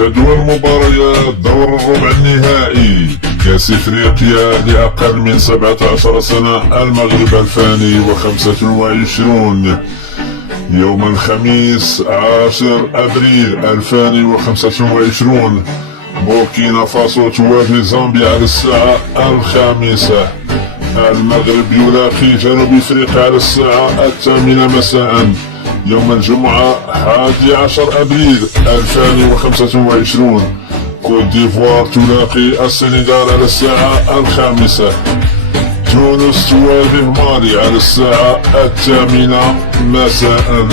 جدول مباريات دور الربع النهائي كأس افريقيا لأقل من 17 سنة، المغرب 2025. يوم الخميس 10 أبريل 2025 بوركينا فاسو تواجه زامبيا على الساعة 5. المغرب يلاقي جنوب افريقيا على الساعة 8 مساء. يوم الجمعة 11 أبريل 2025 كوت ديفوار تلاقي السنغال على الساعة 5. تونس تواجه مالي على الساعة 8 مساء.